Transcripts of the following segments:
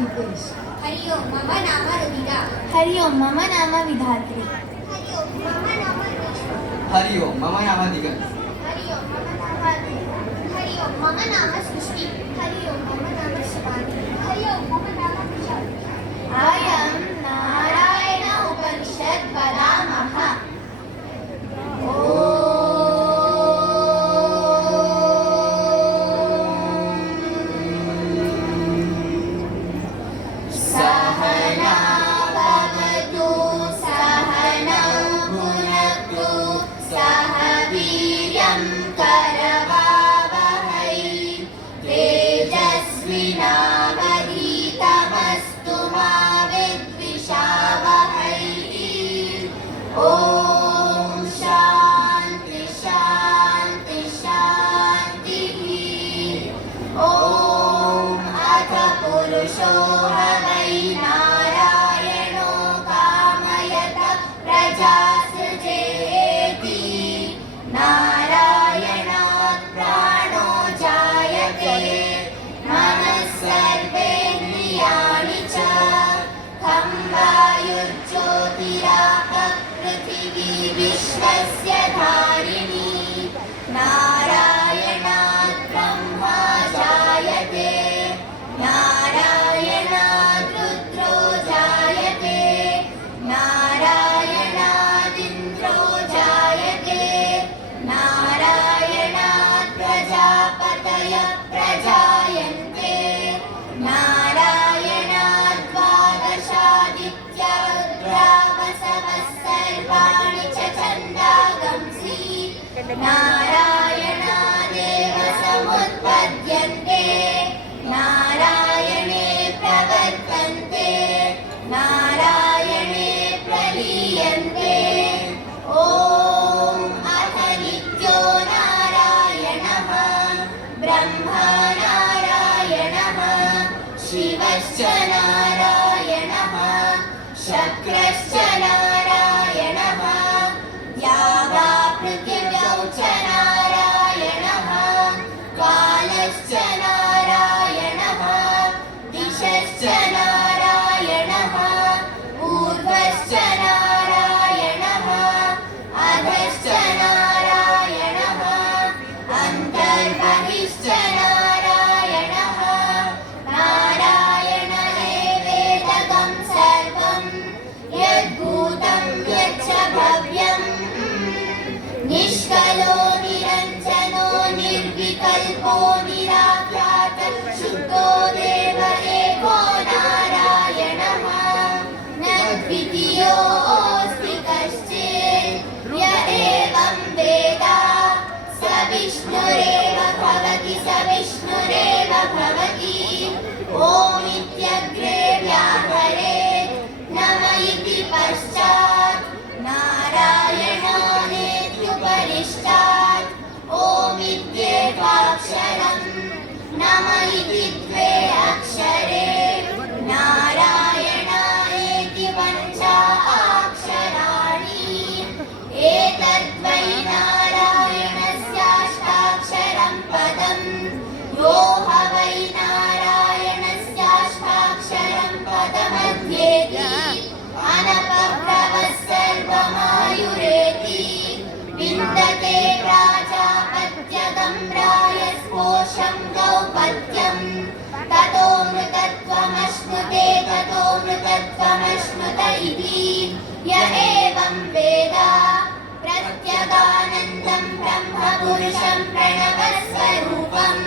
हितेश। हरि ओम मम नाम रुदिता। हरि ओम मम नाम विधात्री। हरि ओम मम नाम विष्णु। हरि ओम मम नाम दिगंत। हरि ओम मम नाम हरि ओम मम नाम सृष्टि। हरि ओम मम नाम शिवानी। हरि ओम मम नाम विशाली। अयं नारायण उपनिषत् वदामः। सहना भवतु सहनौ भुनक्तु सह वीर्यं करवावहै तेजस्विनावधीतमस्तु मा विद्विषावहै। ॐ शान्ति शान्ति शान्तिः। ॐ अथ पुरुषो वै नारायणो कामयत प्रजा सृजेति। नारायणात् प्राणो जायते मनः सर्वेन्द्रियाणि च। खं वायुर्ज्योतिरापः पृथिवी विश्वस्य धारिणी। नारायणात् ब्रह्मा जायते नारायणात् रुद्रो जायते नारायणादिन्द्रो जायते नारायणात् प्रजापतयः प्रजायन्ते नारायणात् द्वादशादित्या रुद्रा वसवः सर्वाणि च छन्दागंसि। नारायणादेव समुत्पद्यन्ते नारायणे प्रवर्तन्ते नारायणे प्रलीयन्ते। ॐ अथ नित्यो नारायणः ब्रह्मा नारायणः शिवश्च नारायणः शक्रश्च नारायणः या वा पृथिव्यौ च नारायणः कालश्च नारायणः दिशश्च नारायणः ऊर्ध्वश्च नारायणः अधश्च नारायणः अन्तर्बहिश्च नारायणः। नारायण एवेदकं सर्वं यद्भूतं यच्च भव्यम्। निष्कलो निरञ्जनो निर्विकल्पो निराख्यातः शुद्धो देव एको नारायणः। न द्वितीयोऽस्ति कश्चित् य एवं वेद स विष्णुरेव भवति स विष्णुरेव भवति। ॐ इत्यग्रे व्याहरेत् नम इति पश्चात् नारायणानेत्युपरिष्टात् ॐ इत्येकाक्षरम् नम इति द्वे अक्षरे नारायणायेति पञ्चाक्षराणि। एतद्वै नारायणस्याष्टाक्षरं पदम्। यो ह वै नारायणस्याष्टाक्षरं पदमध्येति अनपप्रवः सर्वमायुरेति। विन्दते प्राजापत्यगं रायस्पोषं गौपत्यम्। ततो मृतत्वमश्नुते ततो मृतत्वमश्नुत इति। य एवं वेद प्रत्यगानन्दं ब्रह्मपुरुषं प्रणवस्वरूपम्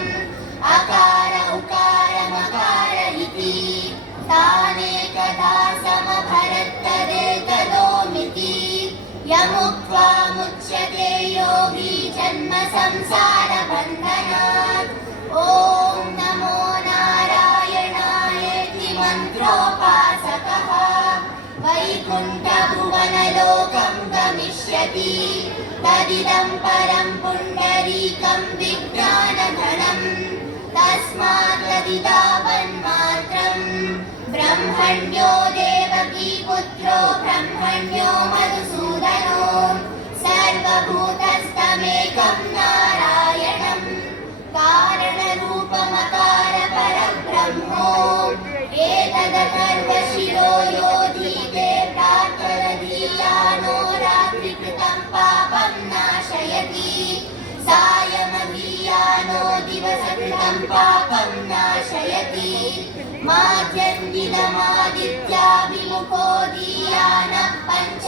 अकार उकार मकार इति। तानेकदा समभरत्तदेतदोमिति। यमुक्त्वा मुच्यते योगी जन्म संसारबन्धनात्। ॐ नमो नारायणायेति मन्त्रोपासकः वैकुण्ठभुवनलोकं गमिष्यति। तदिदं परं पुण्डरीकं विज्ञानघनम्। तस्मात् तदिदावन्मात्रम् ब्रह्मण्यो देवकी पुत्रो ब्रह्मण्यो मधुसूदनो सर्वभूतस्तमेकं नारायणम् कारणरूपमकार परब्रह्मो। पञ्चाभिमुखो दीयानः पञ्च